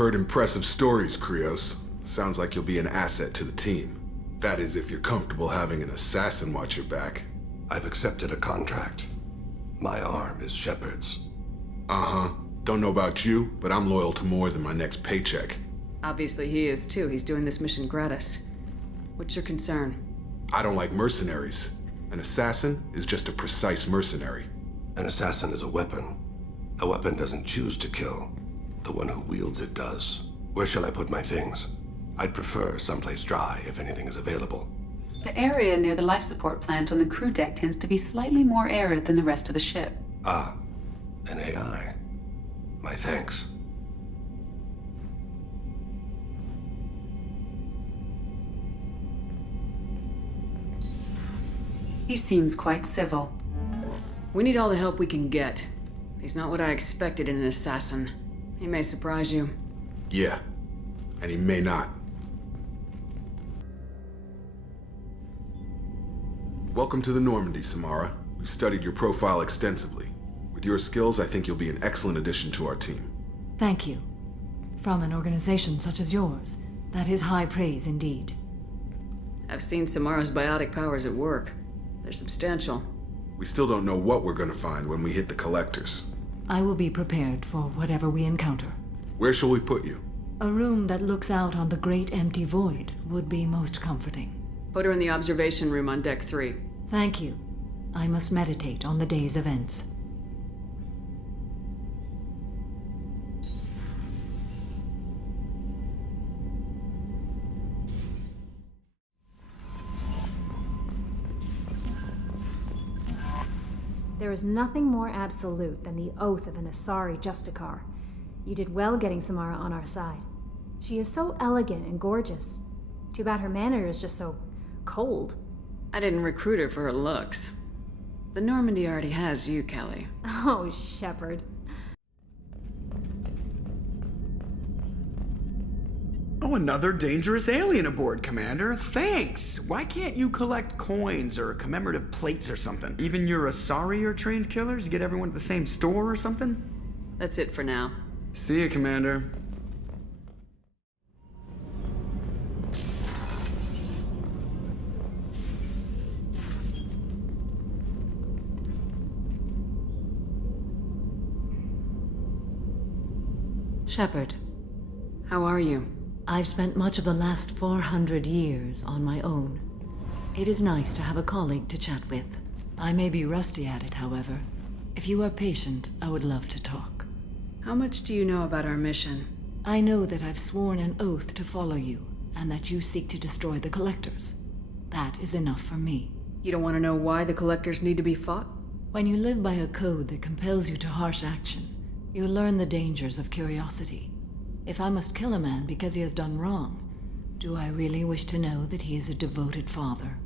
heard impressive stories, Krios. Sounds like you'll be an asset to the team. That is, if you're comfortable having an assassin watch your back. I've accepted a contract. My arm is Shepard's. Uh-huh. Don't know about you, but I'm loyal to more than my next paycheck. Obviously he is too. He's doing this mission gratis. What's your concern? I don't like mercenaries. An assassin is just a precise mercenary. An assassin is a weapon. A weapon doesn't choose to kill. The one who wields it does. Where shall I put my things? I'd prefer someplace dry if anything is available. The area near the life support plant on the crew deck tends to be slightly more arid than the rest of the ship. Ah, an AI. My thanks. He seems quite civil. We need all the help we can get. He's not what I expected in an assassin. He may surprise you. Yeah, and he may not. Welcome to the Normandy, Samara. We've studied your profile extensively. With your skills, I think you'll be an excellent addition to our team. Thank you. From an organization such as yours, that is high praise indeed. I've seen Samara's biotic powers at work. They're substantial. We still don't know what we're gonna find when we hit the collectors. I will be prepared for whatever we encounter. Where shall we put you? A room that looks out on the great empty void would be most comforting. Put her in the observation room on deck 3. Thank you. I must meditate on the day's events. There is nothing more absolute than the oath of an Asari Justicar. You did well getting Samara on our side. She is so elegant and gorgeous. Too bad her manner is just so cold. I didn't recruit her for her looks. The Normandy already has you, Kelly. Oh, Shepard. Oh, another dangerous alien aboard, Commander. Thanks! Why can't you collect coins or commemorative plates or something? Even your Asari or trained killers get everyone at the same store or something? That's it for now. See you, Commander. Shepard, How are you? I've spent much of the last 400 years on my own. It is nice to have a colleague to chat with. I may be rusty at it, however. If you are patient, I would love to talk. How much do you know about our mission? I know that I've sworn an oath to follow you, and that you seek to destroy the Collectors. That is enough for me. You don't want to know why the Collectors need to be fought? When you live by a code that compels you to harsh action, you learn the dangers of curiosity. If I must kill a man because he has done wrong, do I really wish to know that he is a devoted father?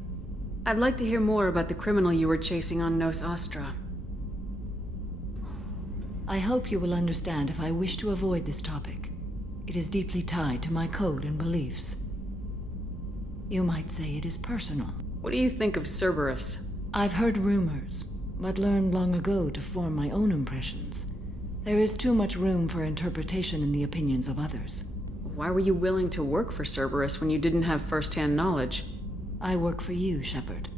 I'd like to hear more about the criminal you were chasing on Nos Astra. I hope you will understand if I wish to avoid this topic. It is deeply tied to my code and beliefs. You might say it is personal. What do you think of Cerberus? I've heard rumors, but learned long ago to form my own impressions. There is too much room for interpretation in the opinions of others. Why were you willing to work for Cerberus when you didn't have first-hand knowledge? I work for you, Shepard.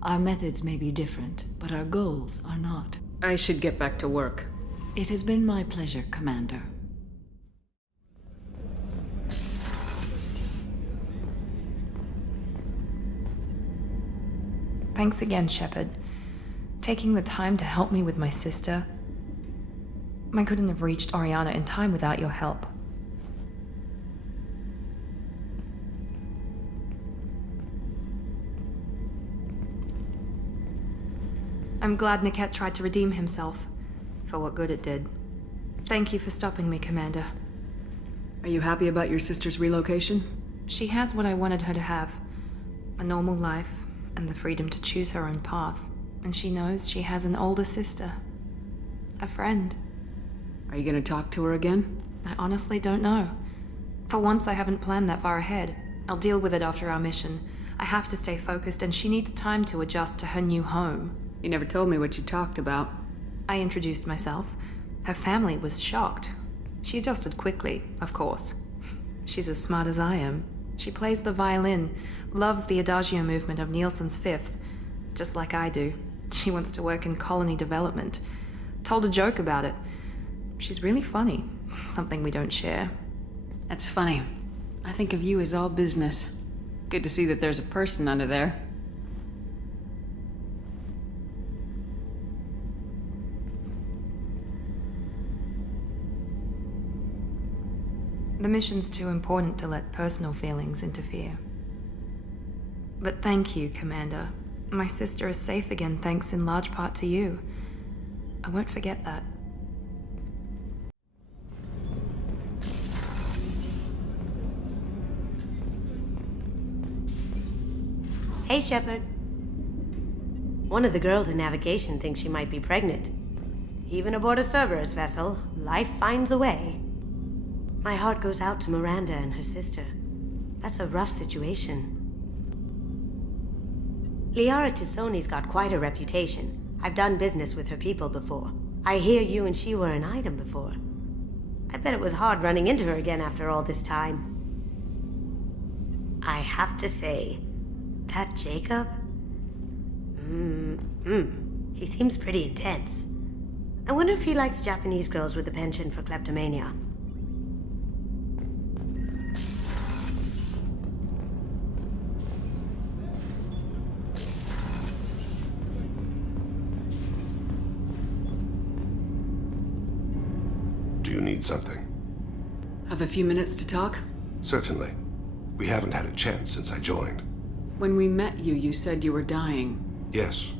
Our methods may be different, but our goals are not. I should get back to work. It has been my pleasure, Commander. Thanks again, Shepard. Taking the time to help me with my sister. I couldn't have reached Oriana in time without your help. I'm glad Niket tried to redeem himself, for what good it did. Thank you for stopping me, Commander. Are you happy about your sister's relocation? She has what I wanted her to have. A normal life, and the freedom to choose her own path. And she knows she has an older sister. A friend. Are you gonna talk to her again? I honestly don't know. For once, I haven't planned that far ahead. I'll deal with it after our mission. I have to stay focused, and she needs time to adjust to her new home. You never told me what you talked about. I introduced myself. Her family was shocked. She adjusted quickly, of course. She's as smart as I am. She plays the violin, loves the adagio movement of Nielsen's Fifth, just like I do. She wants to work in colony development. Told a joke about it. She's really funny, something we don't share. That's funny. I think of you as all business. Good to see that there's a person under there. The mission's too important to let personal feelings interfere. But thank you, Commander. My sister is safe again thanks in large part to you. I won't forget that. Hey, Shepard. One of the girls in navigation thinks she might be pregnant. Even aboard a Cerberus vessel, life finds a way. My heart goes out to Miranda and her sister. That's a rough situation. Liara Tisoni's got quite a reputation. I've done business with her people before. I hear you and she were an item before. I bet it was hard running into her again after all this time. I have to say, that Jacob? He seems pretty intense. I wonder if he likes Japanese girls with a penchant for kleptomania. Do you need something? Have a few minutes to talk? Certainly. We haven't had a chance since I joined. When we met you, you said you were dying. Yes.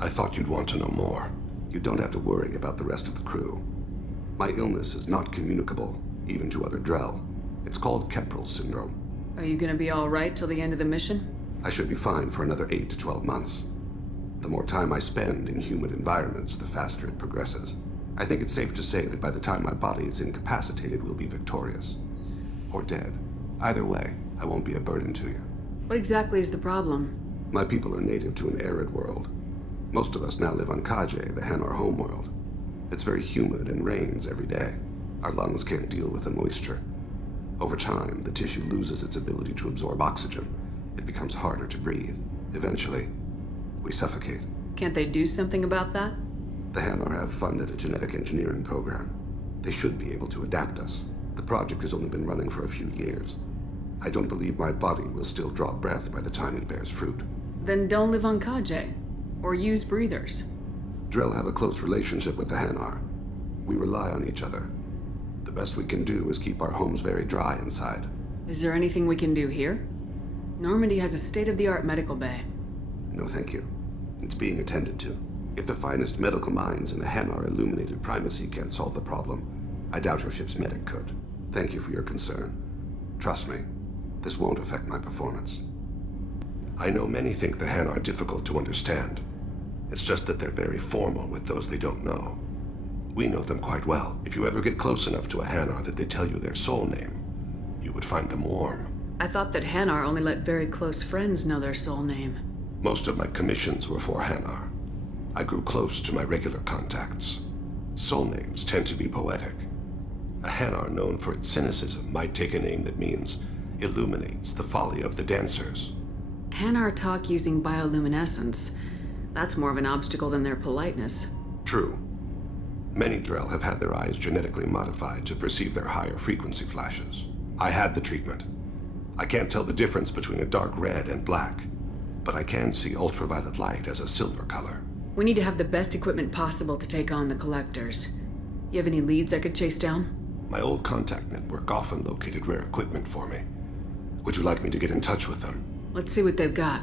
I thought you'd want to know more. You don't have to worry about the rest of the crew. My illness is not communicable, even to other Drell. It's called Keprel syndrome. Are you gonna be alright till the end of the mission? I should be fine for another 8 to 12 months. The more time I spend in humid environments, the faster it progresses. I think it's safe to say that by the time my body is incapacitated, we'll be victorious. Or dead. Either way, I won't be a burden to you. What exactly is the problem? My people are native to an arid world. Most of us now live on Kaje, the Hanar homeworld. It's very humid and rains every day. Our lungs can't deal with the moisture. Over time, the tissue loses its ability to absorb oxygen. It becomes harder to breathe. Eventually, we suffocate. Can't they do something about that? The Hanar have funded a genetic engineering program. They should be able to adapt us. The project has only been running for a few years. I don't believe my body will still draw breath by the time it bears fruit. Then don't live on Kaje. Or use breathers. Drell have a close relationship with the Hanar. We rely on each other. The best we can do is keep our homes very dry inside. Is there anything we can do here? Normandy has a state-of-the-art medical bay. No, thank you. It's being attended to. If the finest medical minds in the Hanar illuminated primacy can't solve the problem, I doubt your ship's medic could. Thank you for your concern. Trust me, this won't affect my performance. I know many think the Hanar are difficult to understand. It's just that they're very formal with those they don't know. We know them quite well. If you ever get close enough to a Hanar that they tell you their soul name, you would find them warm. I thought that Hanar only let very close friends know their soul name. Most of my commissions were for Hanar. I grew close to my regular contacts. Soul names tend to be poetic. A Hanar known for its cynicism might take a name that means illuminates the folly of the dancers. Hanar talk using bioluminescence. That's more of an obstacle than their politeness. True. Many Drell have had their eyes genetically modified to perceive their higher frequency flashes. I had the treatment. I can't tell the difference between a dark red and black, but I can see ultraviolet light as a silver color. We need to have the best equipment possible to take on the collectors. You have any leads I could chase down? My old contact network often located rare equipment for me. Would you like me to get in touch with them? Let's see what they've got.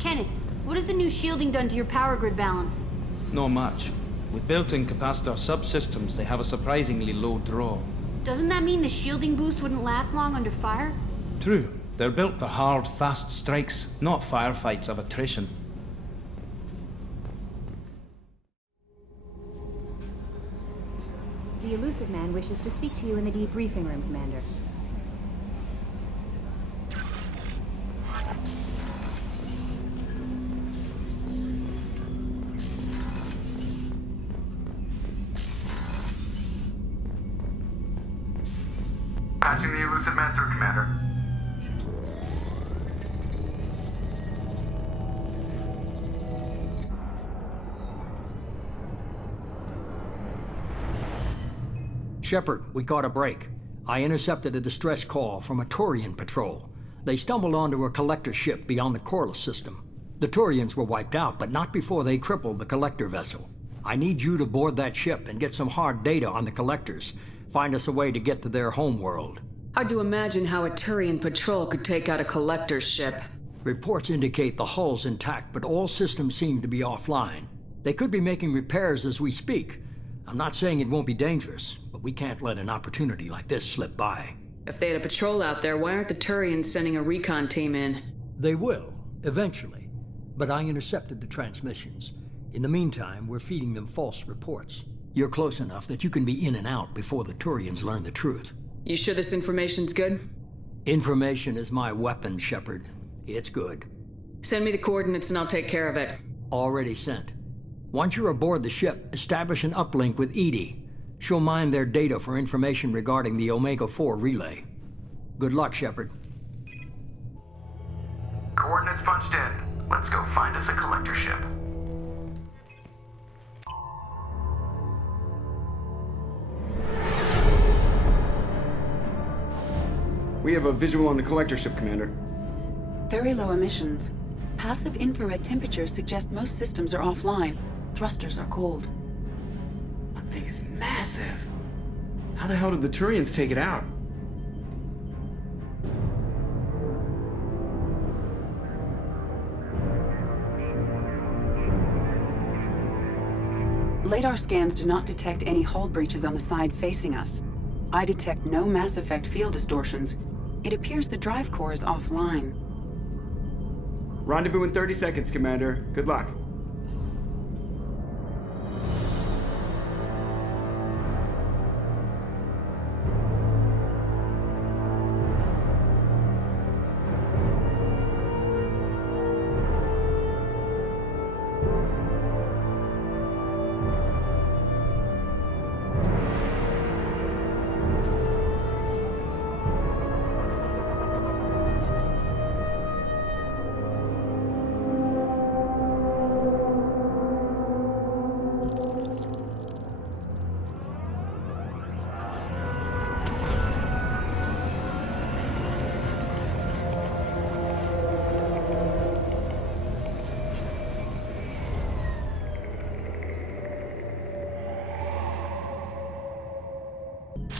Kenneth, what has the new shielding done to your power grid balance? Not much. With built-in capacitor subsystems, they have a surprisingly low draw. Doesn't that mean the shielding boost wouldn't last long under fire? True. They're built for hard, fast strikes, not firefights of attrition. The elusive man wishes to speak to you in the debriefing room, Commander. Patching the elusive man through, Commander. Shepard, we caught a break. I intercepted a distress call from a Turian patrol. They stumbled onto a collector ship beyond the Corliss system. The Turians were wiped out, but not before they crippled the collector vessel. I need you to board that ship and get some hard data on the collectors. Find us a way to get to their homeworld. Hard to imagine how a Turian patrol could take out a collector's ship. Reports indicate the hull's intact, but all systems seem to be offline. They could be making repairs as we speak. I'm not saying it won't be dangerous, but we can't let an opportunity like this slip by. If they had a patrol out there, why aren't the Turians sending a recon team in? They will, eventually. But I intercepted the transmissions. In the meantime, we're feeding them false reports. You're close enough that you can be in and out before the Turians learn the truth. You sure this information's good? Information is my weapon, Shepard. It's good. Send me the coordinates and I'll take care of it. Already sent. Once you're aboard the ship, establish an uplink with Edie. She'll mine their data for information regarding the Omega-4 relay. Good luck, Shepard. Coordinates punched in. Let's go find us a collector ship. We have a visual on the collector ship, Commander. Very low emissions. Passive infrared temperatures suggest most systems are offline. Thrusters are cold. That thing is massive. How the hell did the Turians take it out? Radar scans do not detect any hull breaches on the side facing us. I detect no mass effect field distortions. It appears the drive core is offline. Rendezvous in 30 seconds, Commander. Good luck.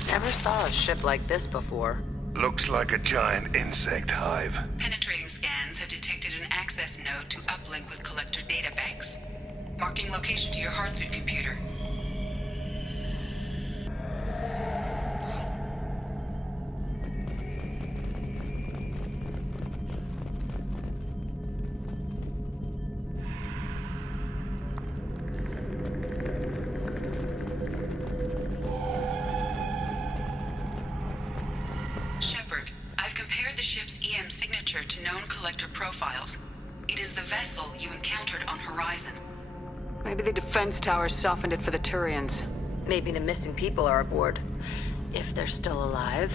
Never saw a ship like this before. Looks like a giant insect hive. Penetrating scans have detected an access node to uplink with collector databanks. Marking location to your hardsuit computer. Shepard, I've compared the ship's EM signature to known collector profiles. It is the vessel you encountered on Horizon. Maybe the defense towers softened it for the Turians. Maybe the missing people are aboard. If they're still alive.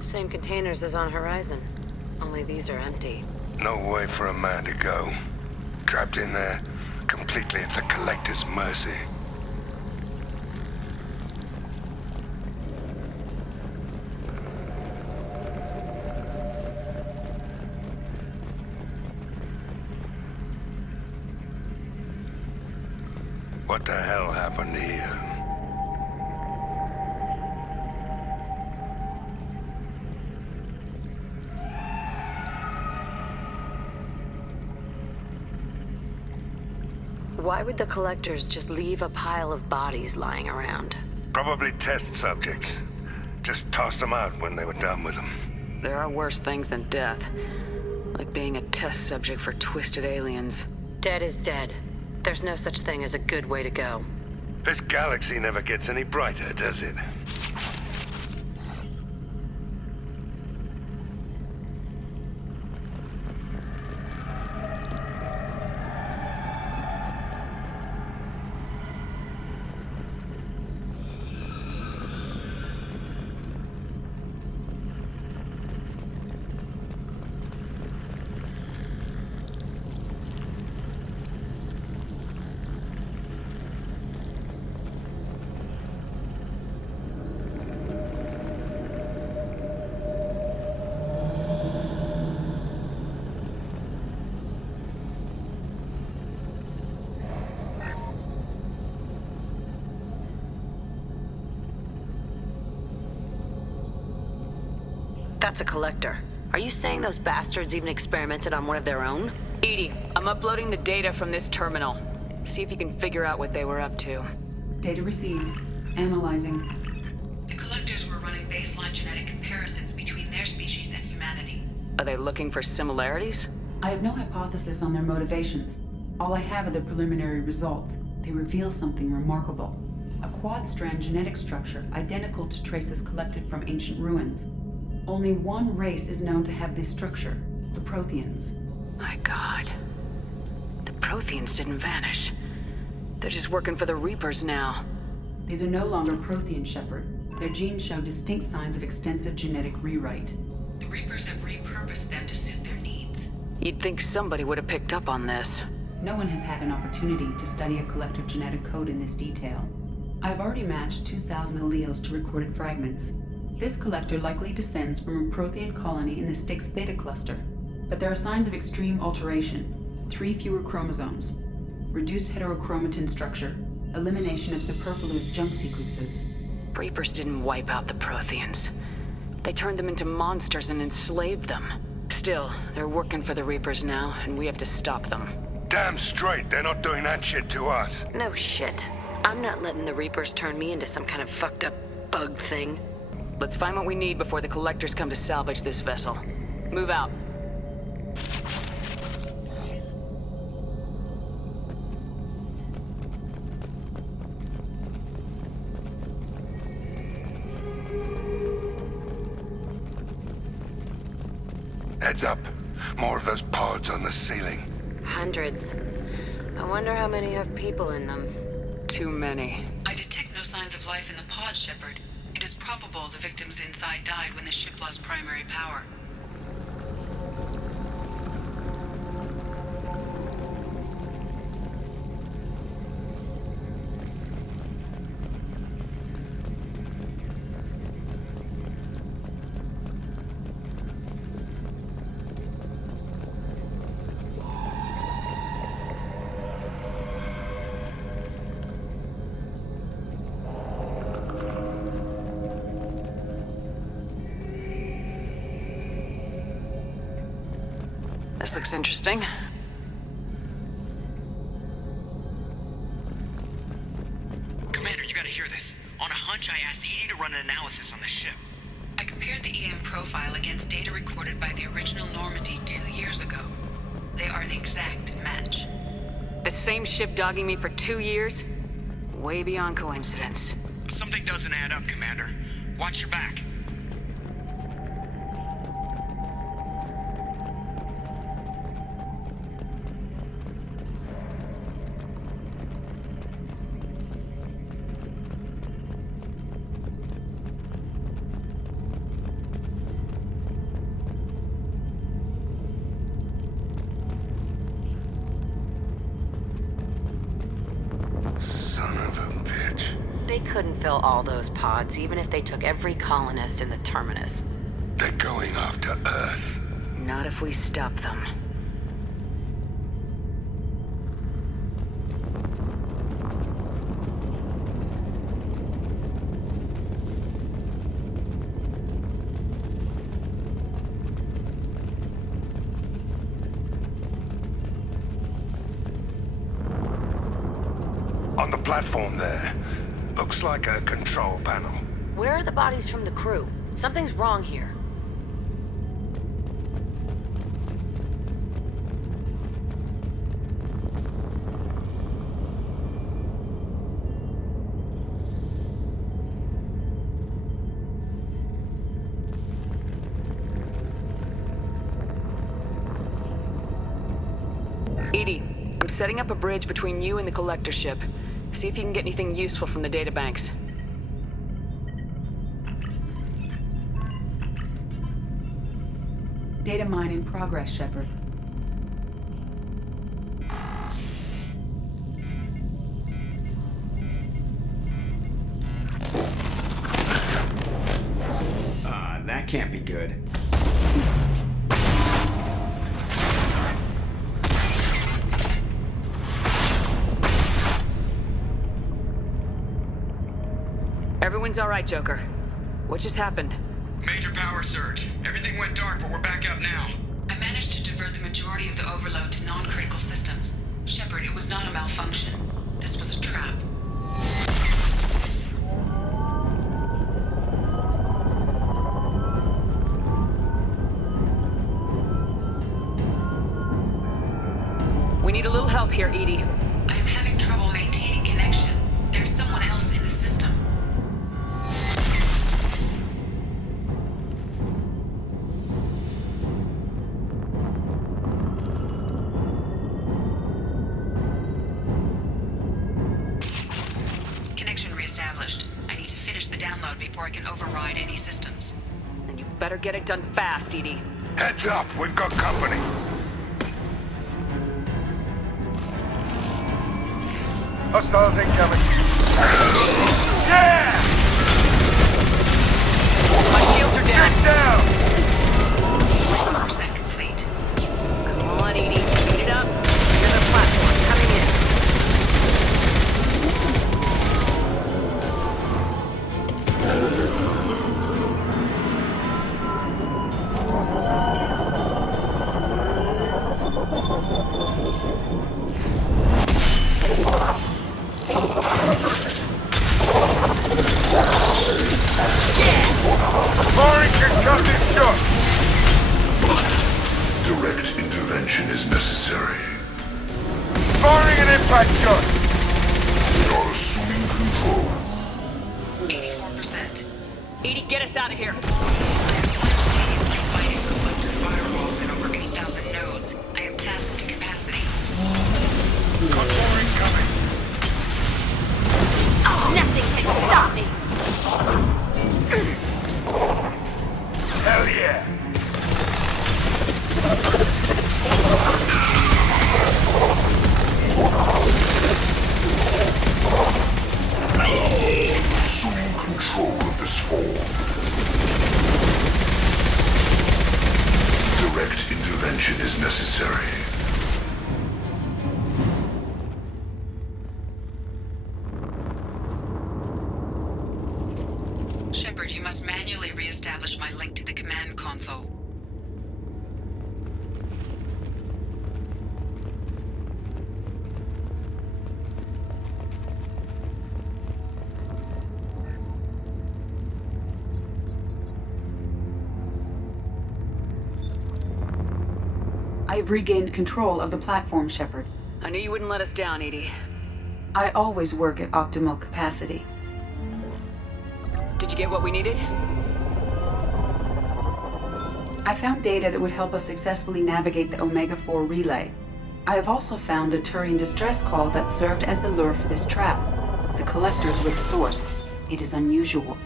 Same containers as on Horizon. Only these are empty. No way for a man to go. Trapped in there, completely at the Collector's mercy. What the hell happened here? Why would the collectors just leave a pile of bodies lying around? Probably test subjects. Just tossed them out when they were done with them. There are worse things than death. Like being a test subject for twisted aliens. Dead is dead. There's no such thing as a good way to go. This galaxy never gets any brighter, does it? That's a collector. Are you saying those bastards even experimented on one of their own? Edie, I'm uploading the data from this terminal. See if you can figure out what they were up to. Data received. Analyzing. The collectors were running baseline genetic comparisons between their species and humanity. Are they looking for similarities? I have no hypothesis on their motivations. All I have are the preliminary results. They reveal something remarkable. A quad-strand genetic structure identical to traces collected from ancient ruins. Only one race is known to have this structure, the Protheans. My God. The Protheans didn't vanish. They're just working for the Reapers now. These are no longer Prothean, Shepard. Their genes show distinct signs of extensive genetic rewrite. The Reapers have repurposed them to suit their needs. You'd think somebody would have picked up on this. No one has had an opportunity to study a collective genetic code in this detail. I've already matched 2,000 alleles to recorded fragments. This collector likely descends from a Prothean colony in the Styx Theta cluster, but there are signs of extreme alteration. 3 fewer chromosomes, reduced heterochromatin structure, elimination of superfluous junk sequences. Reapers didn't wipe out the Protheans. They turned them into monsters and enslaved them. Still, they're working for the Reapers now, and we have to stop them. Damn straight, they're not doing that shit to us. No shit. I'm not letting the Reapers turn me into some kind of fucked up bug thing. Let's find what we need before the collectors come to salvage this vessel. Move out. Heads up. More of those pods on the ceiling. Hundreds. I wonder how many have people in them. Too many. I detect no signs of life in the pod, Shepard. It is probable the victims inside died when the ship lost primary power. This looks interesting. Commander, you gotta hear this. On a hunch, I asked Edie to run an analysis on this ship. I compared the EM profile against data recorded by the original Normandy 2 years ago. They are an exact match. The same ship dogging me for 2 years? Way beyond coincidence. Something doesn't add up, Commander. Watch your back. They couldn't fill all those pods, even if they took every colonist in the terminus. They're going after Earth. Not if we stop them. On the platform there. Looks like a control panel. Where are the bodies from the crew? Something's wrong here. Edie, I'm setting up a bridge between you and the collector ship. See if you can get anything useful from the databanks. Data mine in progress, Shepard. That can't be good. Everyone's all right, Joker. What just happened? Major power surge. Everything went dark, but we're back up now. I managed to divert the majority of the overload to non-critical systems. Shepard, it was not a malfunction. This was a trap. We need a little help here, Edie. I am having trouble maintaining connection. There's someone else in the system. Connection reestablished. I need to finish the download before I can override any systems. Then you better get it done fast, Edie. Heads up, we've got company. Hostiles incoming. Yeah! My shields are down. Get down! 1% complete. Come on, Edie. Speed it up. Another platform coming in. Firing concussive shot! Direct intervention is necessary. Firing an impact shot! We are assuming control. 84%. Edie, get us out of here. I am simultaneously fighting collector firewalls at over 8,000 nodes. I am tasked to capacity. Convoy incoming! Oh, nothing can stop me! Hell yeah! Assuming control of this form. Direct intervention is necessary. Shepard, you must manually re-establish my link to the command console. I have regained control of the platform, Shepard. I knew you wouldn't let us down, Edie. I always work at optimal capacity. Did you get what we needed? I found data that would help us successfully navigate the Omega-4 relay. I have also found a Turian distress call that served as the lure for this trap. The collectors were the source. It is unusual.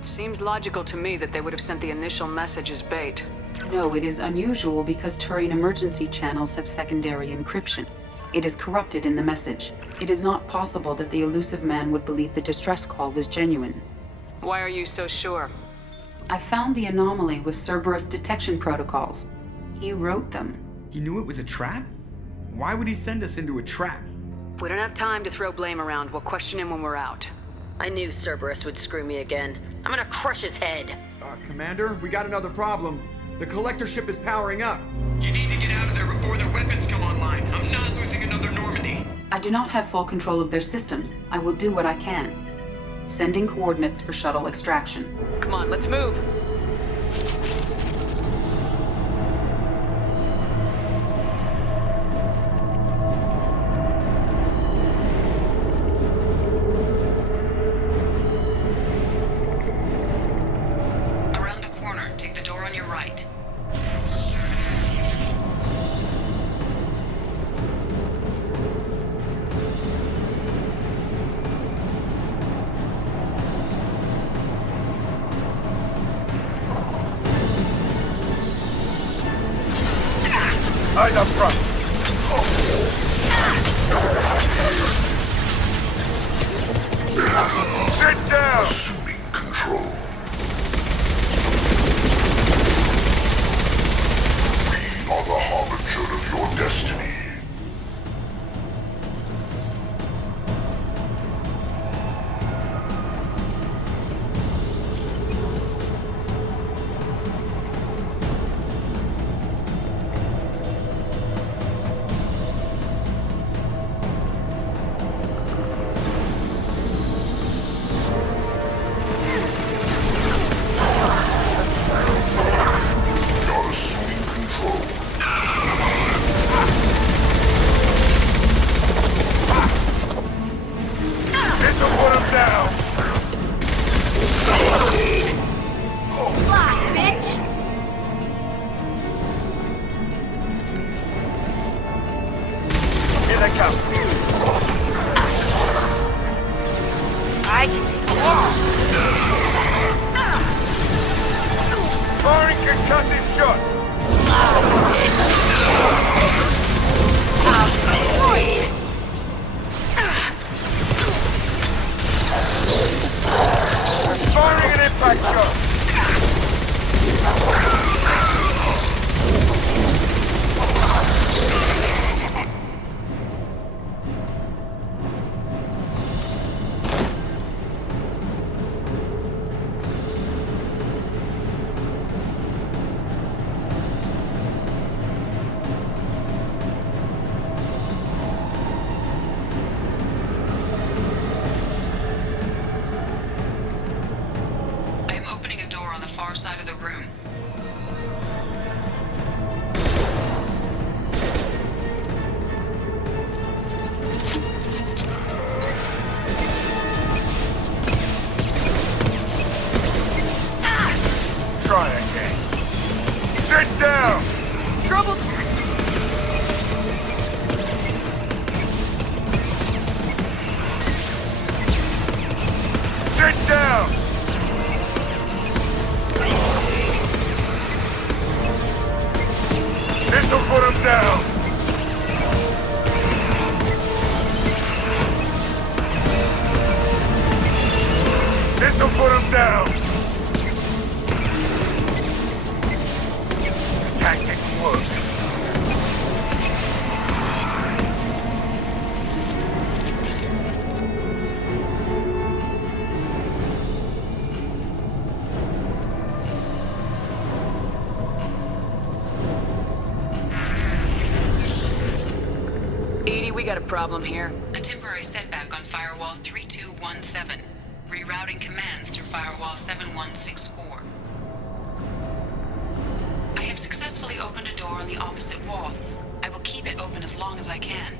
Seems logical to me that they would have sent the initial message as bait. No, it is unusual because Turian emergency channels have secondary encryption. It is corrupted in the message. It is not possible that the elusive man would believe the distress call was genuine. Why are you so sure? I found the anomaly with Cerberus detection protocols. He wrote them. He knew it was a trap? Why would he send us into a trap? We don't have time to throw blame around. We'll question him when we're out. I knew Cerberus would screw me again. I'm gonna crush his head. Commander, we got another problem. The collector ship is powering up. You need to get out of there before their weapons come online. I'm not losing another Normandy. I do not have full control of their systems. I will do what I can. Sending coordinates for shuttle extraction. Come on, let's move. Around the corner, take the door on your right. Sit down! Assuming control. We are the harbinger of your destiny. We got a problem here. A temporary setback on Firewall 3217. Rerouting commands through Firewall 7164. I have successfully opened a door on the opposite wall. I will keep it open as long as I can.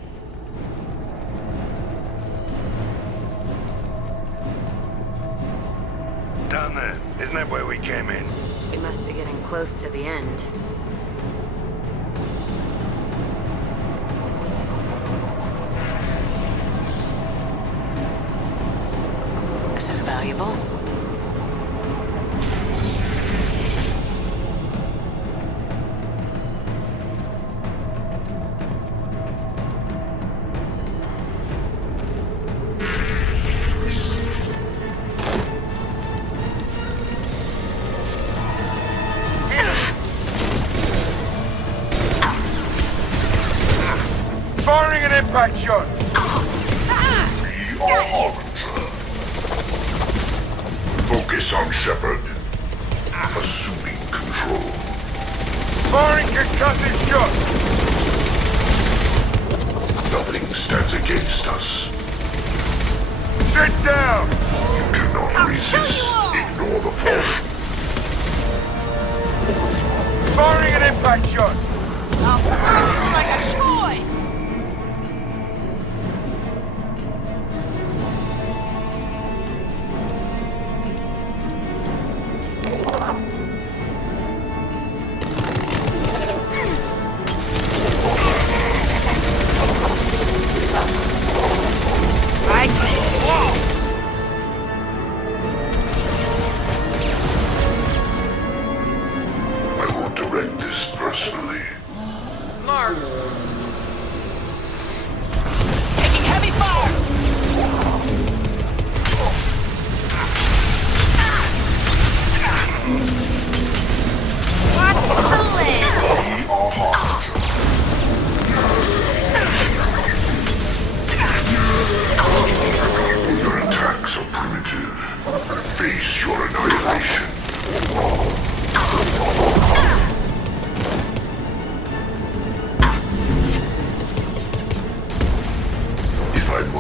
Down there. Isn't that where we came in? We must be getting close to the end. This is valuable. Firing an impact shot! We are harbinger. Focus on Shepard. Assuming control. Firing concussive shot! Nothing stands against us. Sit down! You cannot resist. Ignore the fall. Firing an impact shot! I'll burn you like a toy!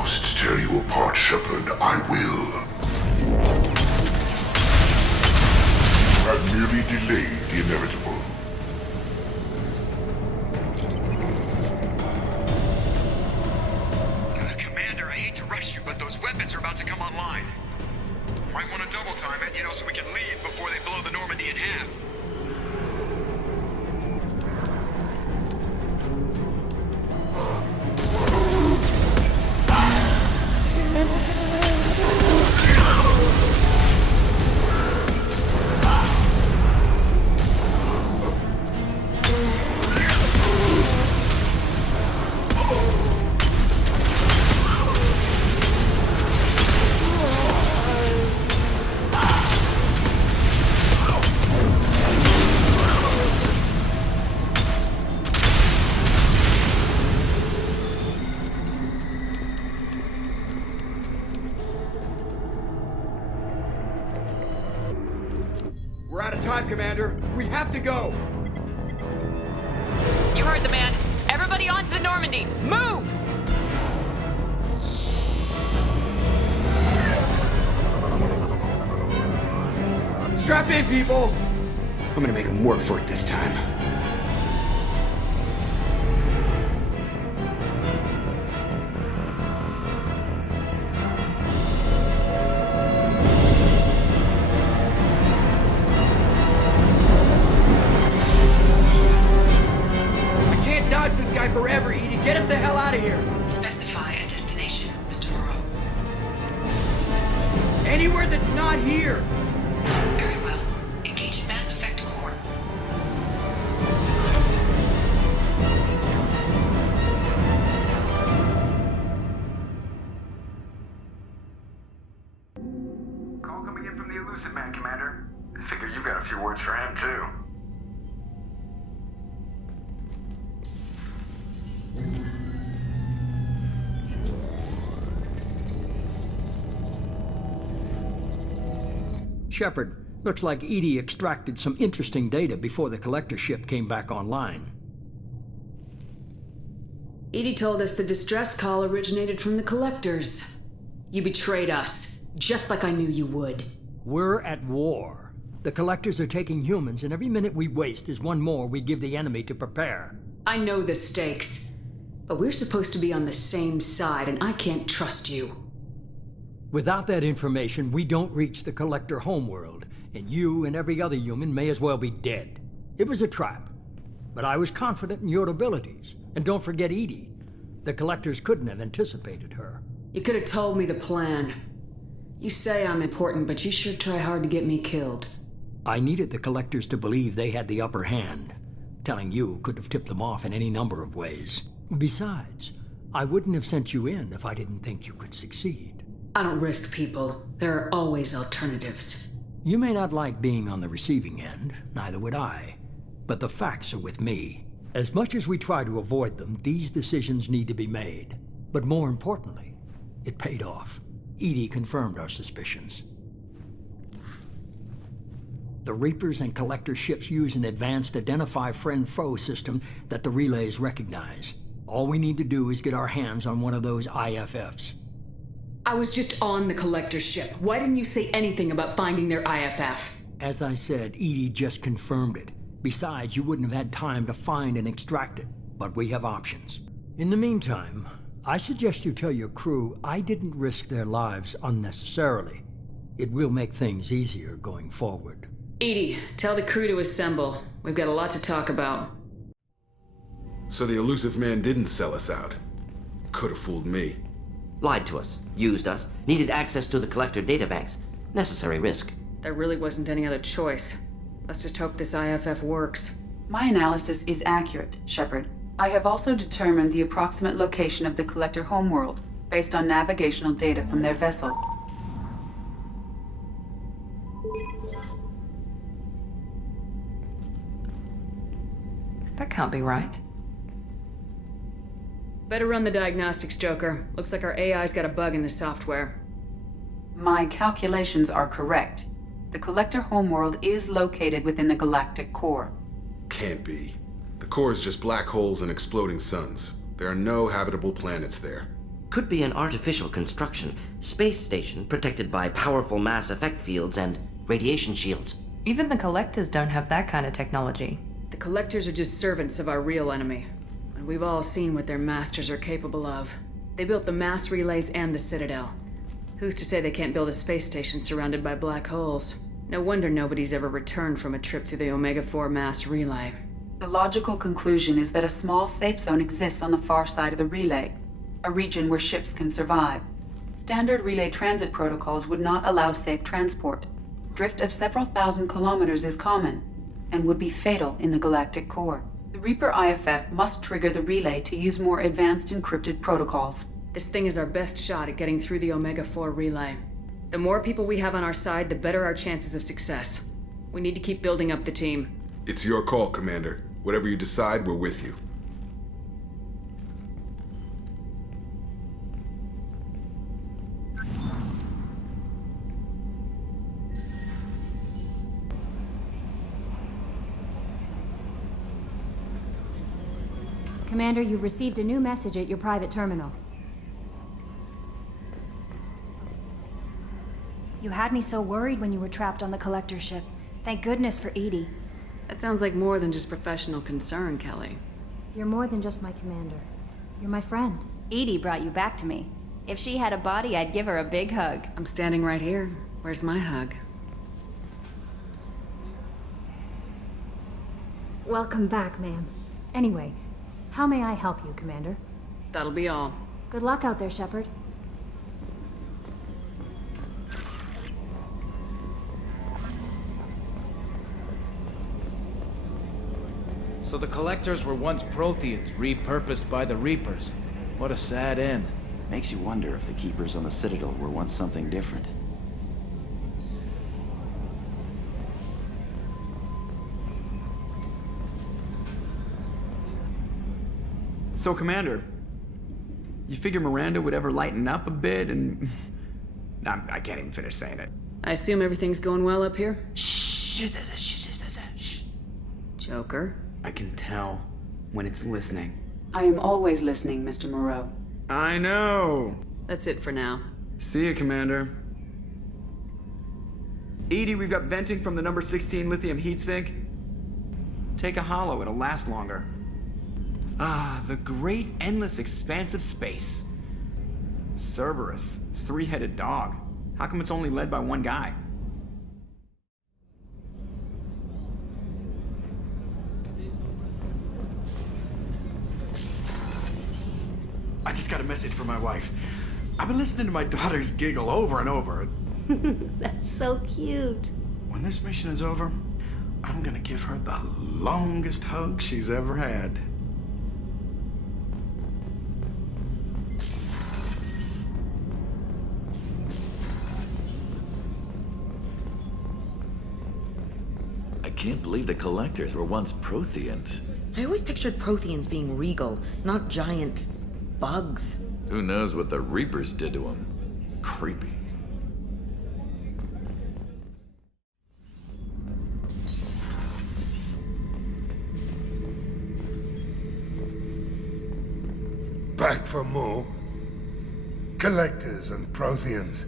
must tear you apart, Shepard. I will. You have merely delayed the inevitable. Commander, I hate to rush you, but those weapons are about to come online. Might want to double time it, so we can leave before they blow the Normandy in half. We're out of time, Commander. We have to go. You heard the man. Everybody onto the Normandy. Move! Strap in, people! I'm gonna make them work for it this time. I can't dodge this guy forever, Edie. Get us the hell out of here! Specify a destination, Mr. Moreau. Anywhere that's not here! Very well. Engage in Mass Effect core. Call coming in from the Elusive Man, Commander. I figure you've got a few words for him, too. Shepard, looks like Edie extracted some interesting data before the collector ship came back online. Edie told us the distress call originated from the collectors. You betrayed us, just like I knew you would. We're at war. The collectors are taking humans, and every minute we waste is one more we give the enemy to prepare. I know the stakes, but we're supposed to be on the same side, and I can't trust you. Without that information, we don't reach the collector homeworld, and you and every other human may as well be dead. It was a trap, but I was confident in your abilities. And don't forget Edie. The collectors couldn't have anticipated her. You could have told me the plan. You say I'm important, but you sure try hard to get me killed. I needed the collectors to believe they had the upper hand. Telling you could have tipped them off in any number of ways. Besides, I wouldn't have sent you in if I didn't think you could succeed. I don't risk people. There are always alternatives. You may not like being on the receiving end, neither would I. But the facts are with me. As much as we try to avoid them, these decisions need to be made. But more importantly, it paid off. Edie confirmed our suspicions. The Reapers and Collector ships use an advanced identify friend-foe system that the relays recognize. All we need to do is get our hands on one of those IFFs. I was just on the Collector ship. Why didn't you say anything about finding their IFF? As I said, Edie just confirmed it. Besides, you wouldn't have had time to find and extract it. But we have options. In the meantime, I suggest you tell your crew I didn't risk their lives unnecessarily. It will make things easier going forward. Edie, tell the crew to assemble. We've got a lot to talk about. So the Elusive Man didn't sell us out. Could have fooled me. Lied to us, used us, needed access to the Collector databanks. Necessary risk. There really wasn't any other choice. Let's just hope this IFF works. My analysis is accurate, Shepard. I have also determined the approximate location of the Collector homeworld, based on navigational data from their vessel. That can't be right. Better run the diagnostics, Joker. Looks like our AI's got a bug in the software. My calculations are correct. The Collector homeworld is located within the galactic core. Can't be. The core is just black holes and exploding suns. There are no habitable planets there. Could be an artificial construction, space station protected by powerful mass effect fields and radiation shields. Even the Collectors don't have that kind of technology. The Collectors are just servants of our real enemy, and we've all seen what their masters are capable of. They built the mass relays and the Citadel. Who's to say they can't build a space station surrounded by black holes? No wonder nobody's ever returned from a trip through the Omega-4 mass relay. The logical conclusion is that a small safe zone exists on the far side of the relay, a region where ships can survive. Standard relay transit protocols would not allow safe transport. Drift of several thousand kilometers is common, and would be fatal in the galactic core. The Reaper IFF must trigger the relay to use more advanced encrypted protocols. This thing is our best shot at getting through the Omega-4 relay. The more people we have on our side, the better our chances of success. We need to keep building up the team. It's your call, Commander. Whatever you decide, we're with you. Commander, you've received a new message at your private terminal. You had me so worried when you were trapped on the Collector ship. Thank goodness for Edie. That sounds like more than just professional concern, Kelly. You're more than just my commander. You're my friend. Edie brought you back to me. If she had a body, I'd give her a big hug. I'm standing right here. Where's my hug? Welcome back, ma'am. Anyway, how may I help you, Commander? That'll be all. Good luck out there, Shepard. So the Collectors were once Protheans, repurposed by the Reapers. What a sad end. Makes you wonder if the Keepers on the Citadel were once something different. So, Commander, you figure Miranda would ever lighten up a bit and... I can't even finish saying it. I assume everything's going well up here? Shh. Joker. I can tell when it's listening. I am always listening, Mr. Moreau. I know. That's it for now. See you, Commander. Edie, we've got venting from the number 16 lithium heatsink. Take a hollow, it'll last longer. Ah, the great endless expanse of space. Cerberus, three-headed dog. How come it's only led by one guy? I just got a message from my wife. I've been listening to my daughters giggle over and over. That's so cute. When this mission is over, I'm gonna give her the longest hug she's ever had. I can't believe the Collectors were once Protheans. I always pictured Protheans being regal, not giant bugs. Who knows what the Reapers did to them? Creepy. Back for more? Collectors and Protheans.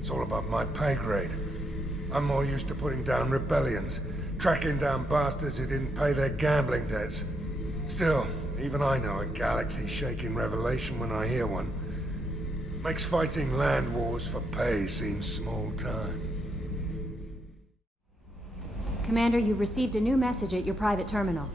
It's all above my pay grade. I'm more used to putting down rebellions, tracking down bastards who didn't pay their gambling debts. Still, even I know a galaxy-shaking revelation when I hear one. Makes fighting land wars for pay seem small time. Commander, you've received a new message at your private terminal.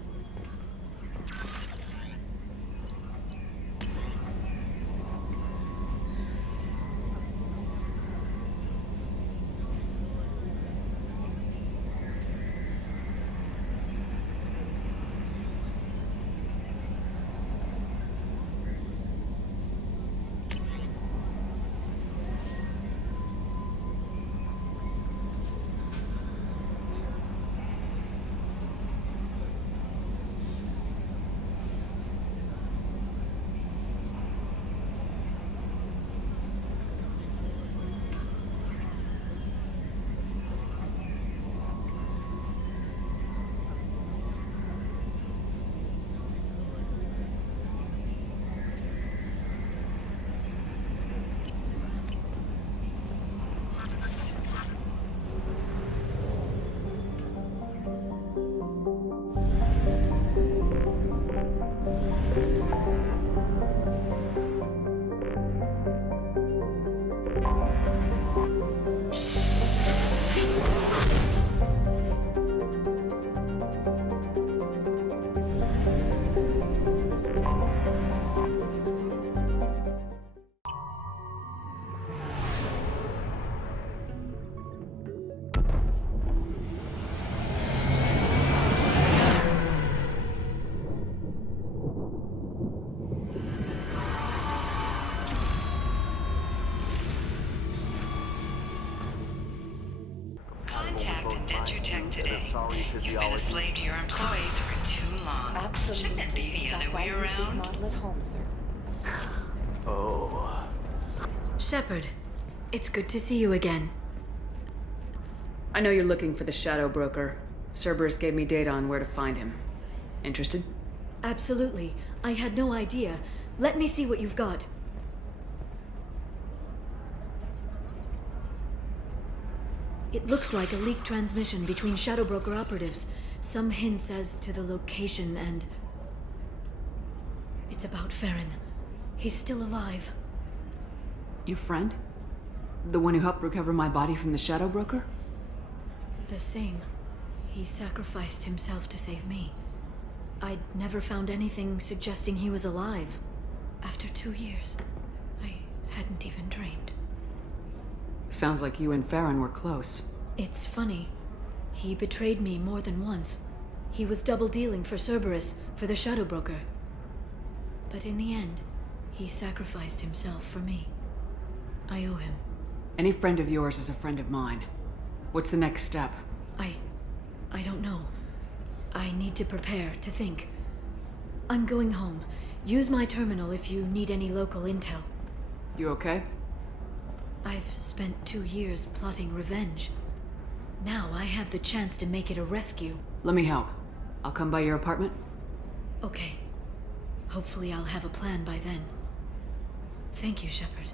today. You've been a slave to your employees for too long. Absolutely. Shouldn't it be the other way around? Model at home, sir. Oh. Shepard, it's good to see you again. I know you're looking for the Shadow Broker. Cerberus gave me data on where to find him. Interested? Absolutely. I had no idea. Let me see what you've got. It looks like a leaked transmission between Shadow Broker operatives. Some hints as to the location and... It's about Farron. He's still alive. Your friend? The one who helped recover my body from the Shadow Broker? The same. He sacrificed himself to save me. I'd never found anything suggesting he was alive. After 2 years, I hadn't even dreamed. Sounds like you and Farron were close. It's funny. He betrayed me more than once. He was double-dealing for Cerberus, for the Shadow Broker. But in the end, he sacrificed himself for me. I owe him. Any friend of yours is a friend of mine. What's the next step? I don't know. I need to prepare, to think. I'm going home. Use my terminal if you need any local intel. You okay? I've spent 2 years plotting revenge. Now I have the chance to make it a rescue. Let me help. I'll come by your apartment. Okay. Hopefully I'll have a plan by then. Thank you, Shepard.